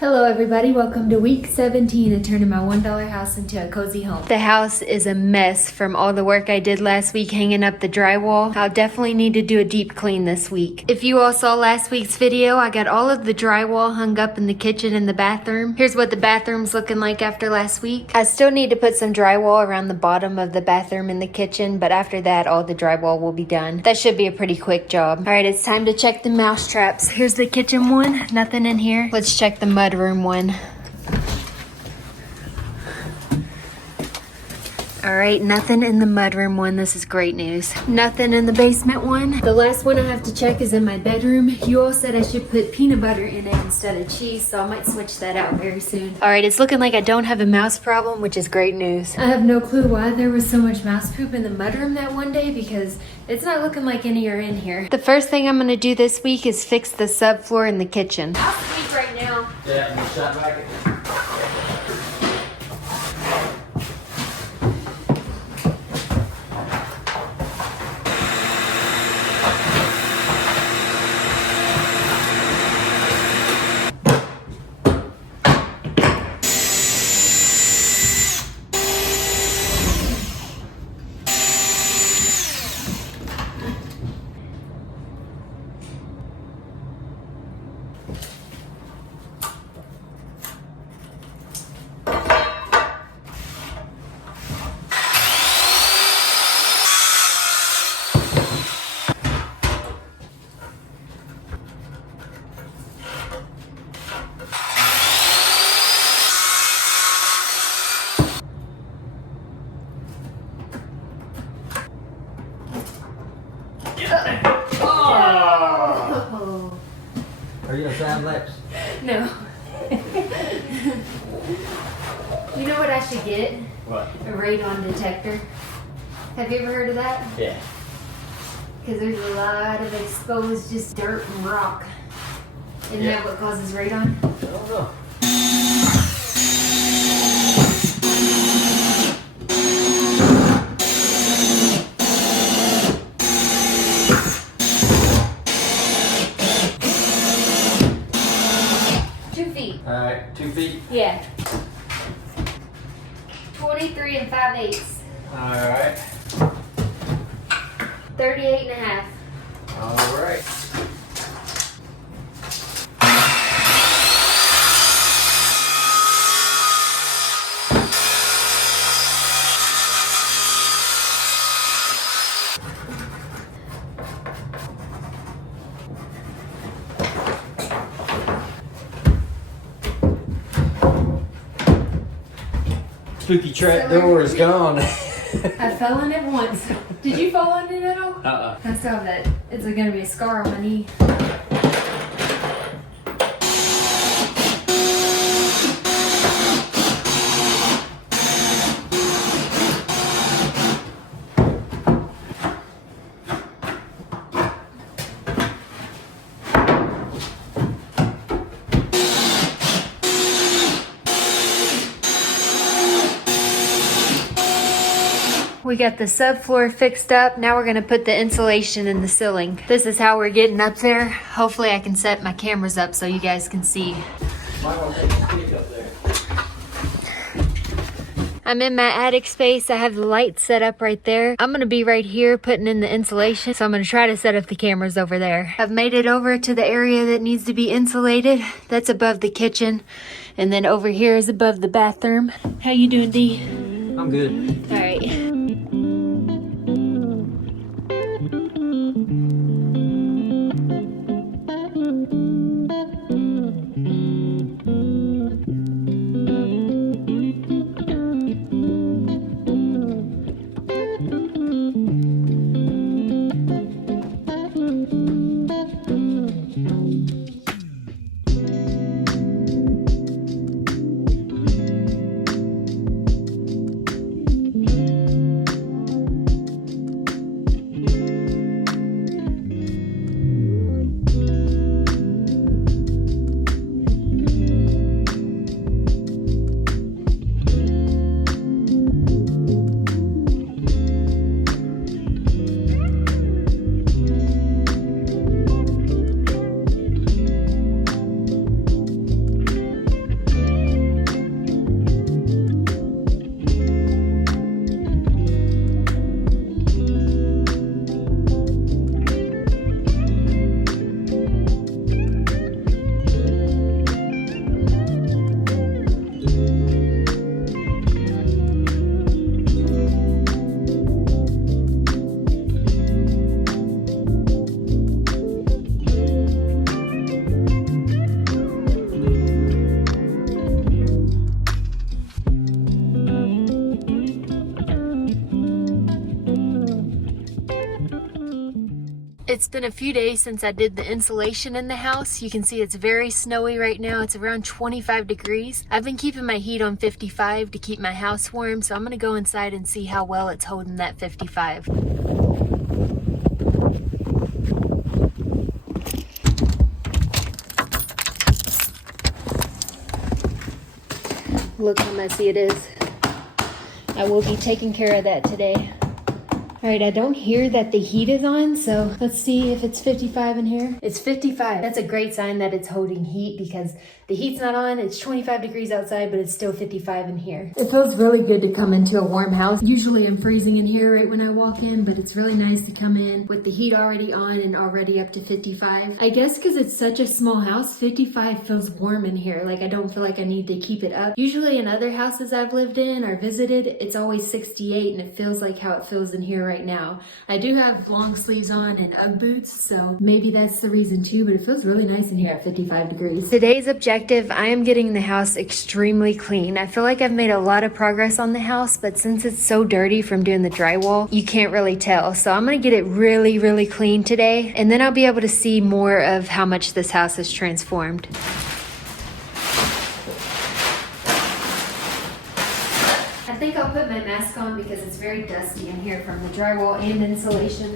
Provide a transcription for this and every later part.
Hello everybody, welcome to week 17 of turning my $1 house into a cozy home. The house is a mess from all the work I did last week hanging up the drywall. I'll definitely need to do a deep clean this week. If you all saw last week's video, I got all of the drywall hung up in the kitchen and the bathroom. Here's what the bathroom's looking like after last week. I still need to put some drywall around the bottom of the bathroom and the kitchen, but after that all the drywall will be done. That should be a pretty quick job. Alright, it's time to check the mouse traps. Here's the kitchen one, nothing in here. Let's check the mud room one. Alright, nothing in the mudroom one. This is great news. Nothing in the basement one. The last one I have to check is in my bedroom. You all said I should put peanut butter in it instead of cheese, so I might switch that out very soon. Alright, it's looking like I don't have a mouse problem, which is great news. I have no clue why there was so much mouse poop in the mudroom that one day, because it's not looking like any are in here. The first thing I'm going to do this week is fix the subfloor in the kitchen. I'll sleep right now. Yeah, you shot back it. Oh. Are you gonna sound lips? No. You know what I should get? What? A radon detector. Have you ever heard of that? Yeah. Because there's a lot of exposed just dirt and rock. Isn't Yeah. that what causes radon? I don't know. Alright, 2 feet. Yeah. 23 and 5/8. Alright. 38 and a half. Alright. Spooky trap door is gone. I fell in it once. Did you fall in it at all? Uh-uh. I still have that. It's gonna be a scar on my knee. We got the subfloor fixed up. Now we're gonna put the insulation in the ceiling. This is how we're getting up there. Hopefully I can set my cameras up so you guys can see. I'm in my attic space. I have the light set up right there. I'm gonna be right here putting in the insulation. So I'm gonna try to set up the cameras over there. I've made it over to the area that needs to be insulated. That's above the kitchen. And then over here is above the bathroom. How you doing, Dee? I'm good. All right. It's been a few days since I did the insulation in the house. You can see it's very snowy right now. It's around 25 degrees. I've been keeping my heat on 55 to keep my house warm, so I'm gonna go inside and see how well it's holding that 55. Look how messy it is. I will be taking care of that today. All right, I don't hear that the heat is on, so let's see if it's 55 in here. It's 55. That's a great sign that it's holding heat because the heat's not on. It's 25 degrees outside, but it's still 55 in here. It feels really good to come into a warm house. Usually I'm freezing in here right when I walk in, but it's really nice to come in with the heat already on and already up to 55. I guess because it's such a small house, 55 feels warm in here. Like I don't feel like I need to keep it up. Usually in other houses I've lived in or visited, it's always 68 and it feels like how it feels in here right now. I do have long sleeves on and Ugg boots, so maybe that's the reason too, but it feels really nice in here at 55 degrees. Today's objective, I am getting the house extremely clean. I feel like I've made a lot of progress on the house, but since it's so dirty from doing the drywall, you can't really tell. So I'm gonna get it really, really clean today, and then I'll be able to see more of how much this house has transformed. I think I'll put my mask on because it's very dusty in here from the drywall and insulation.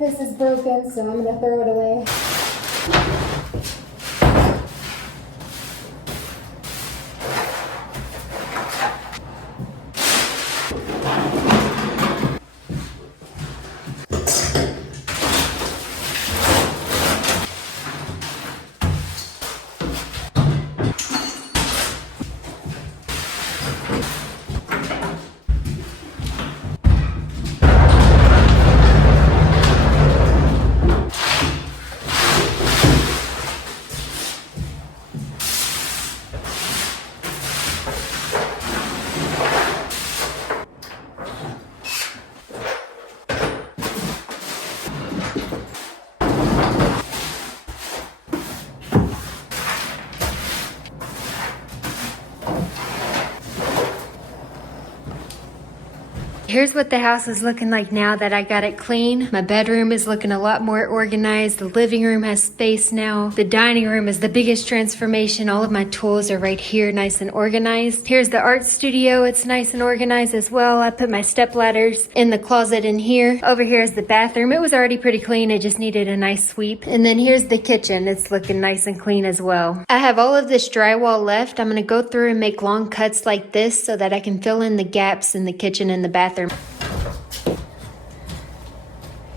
This is broken, so I'm gonna throw it away. Here's what the house is looking like now that I got it clean. My bedroom is looking a lot more organized. The living room has space now. The dining room is the biggest transformation. All of my tools are right here, nice and organized. Here's the art studio. It's nice and organized as well. I put my step ladders in the closet in here. Over here is the bathroom. It was already pretty clean. It just needed a nice sweep. And then here's the kitchen. It's looking nice and clean as well. I have all of this drywall left. I'm gonna go through and make long cuts like this so that I can fill in the gaps in the kitchen and the bathroom.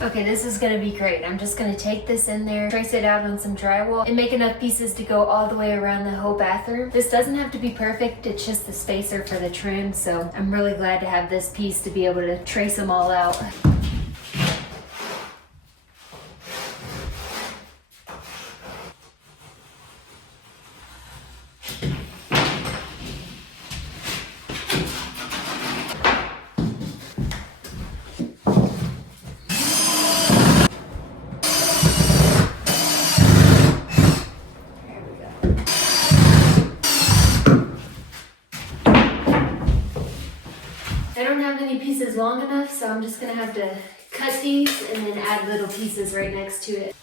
Okay, this is gonna be great. I'm just gonna take this in there, trace it out on some drywall, and make enough pieces to go all the way around the whole bathroom. This doesn't have to be perfect, it's just the spacer for the trim, so I'm really glad to have this piece to be able to trace them all out. I don't have any pieces long enough, so I'm just gonna have to cut these and then add little pieces right next to it.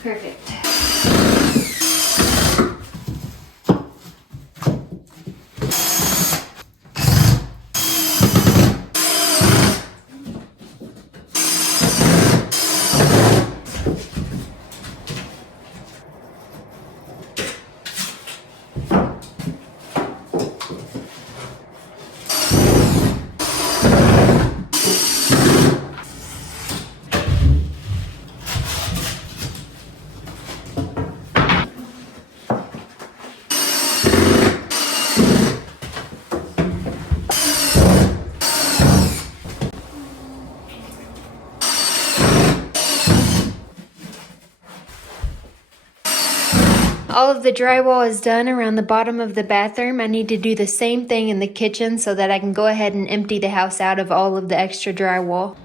Perfect. All of the drywall is done around the bottom of the bathroom. I need to do the same thing in the kitchen so that I can go ahead and empty the house out of all of the extra drywall.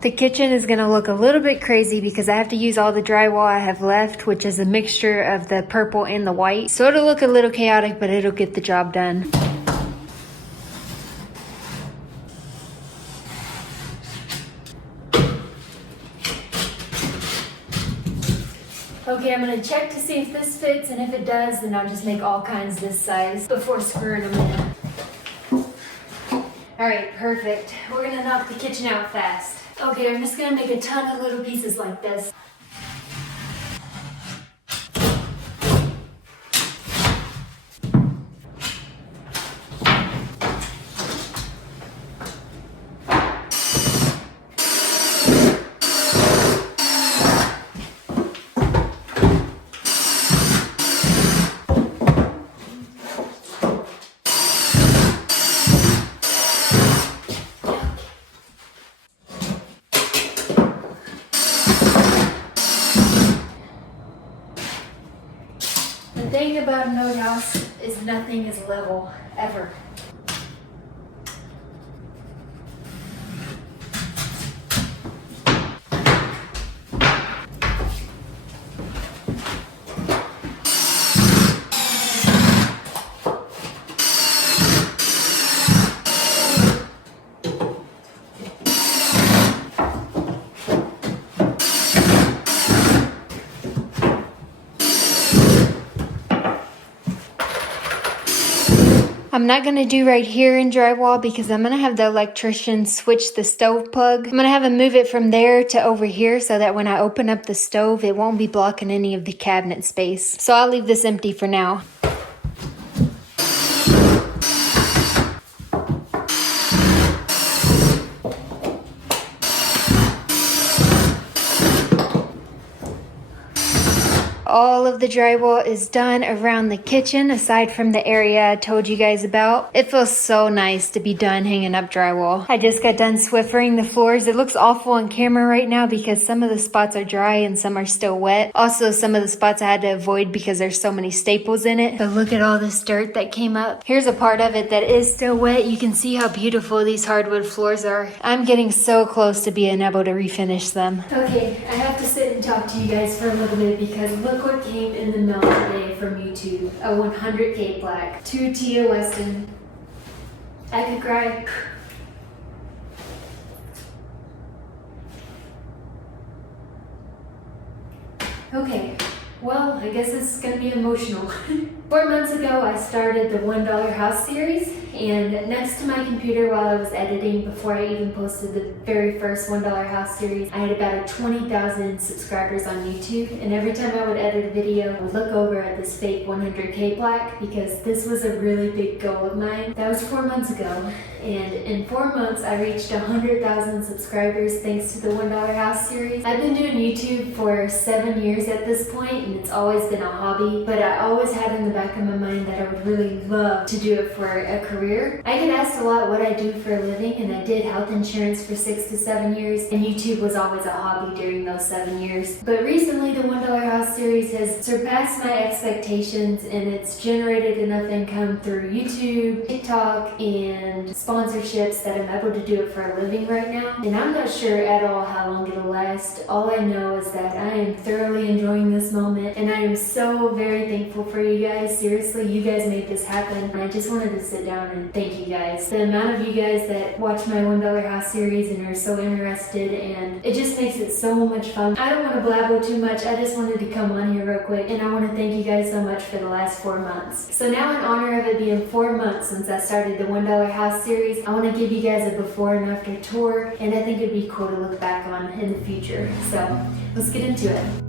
The kitchen is going to look a little bit crazy because I have to use all the drywall I have left, which is a mixture of the purple and the white. So it'll look a little chaotic, but it'll get the job done. Okay, I'm going to check to see if this fits, and if it does, then I'll just make all kinds this size before screwing them in. Alright, perfect. We're going to knock the kitchen out fast. Okay, I'm just going to make a ton of little pieces like this. The thing about an old house is nothing is level, ever. I'm not going to do right here in drywall because I'm going to have the electrician switch the stove plug. I'm going to have him move it from there to over here so that when I open up the stove, it won't be blocking any of the cabinet space. So I'll leave this empty for now. All of the drywall is done around the kitchen, aside from the area I told you guys about. It feels so nice to be done hanging up drywall. I just got done Swiffering the floors. It looks awful on camera right now because some of the spots are dry and some are still wet. Also, some of the spots I had to avoid because there's so many staples in it. But look at all this dirt that came up. Here's a part of it that is still wet. You can see how beautiful these hardwood floors are. I'm getting so close to being able to refinish them. Okay, I have to sit and talk to you guys for a little bit because look what came in the mail today from YouTube. A 100K plaque to Tia Weston. I could cry. Okay, well, I guess this is gonna be emotional. 4 months ago, I started the $1 House series, and next to my computer while I was editing, before I even posted the very first $1 House series, I had about 20,000 subscribers on YouTube, and every time I would edit a video, I would look over at this fake 100K plaque because this was a really big goal of mine. That was 4 months ago, and in 4 months, I reached 100,000 subscribers thanks to the $1 House series. I've been doing YouTube for 7 years at this point, and it's always been a hobby, but I always had in the back of my mind that I would really love to do it for a career. I get asked a lot what I do for a living, and I did health insurance for 6 to 7 years, and YouTube was always a hobby during those 7 years. But recently, the $1 House series has surpassed my expectations, and it's generated enough income through YouTube, TikTok, and sponsorships that I'm able to do it for a living right now. And I'm not sure at all how long it'll last. All I know is that I am thoroughly enjoying this moment, and I am so very thankful for you guys. Seriously, you guys made this happen, and I just wanted to sit down and thank you guys. The amount of you guys that watch my $1 House series and are so interested, and it just makes it so much fun. I don't want to blabber too much. I just wanted to come on here real quick, and I want to thank you guys so much for the last 4 months. So now, in honor of it being 4 months since I started the $1 House series, I want to give you guys a before and after tour, and I think it'd be cool to look back on in the future. So let's get into it.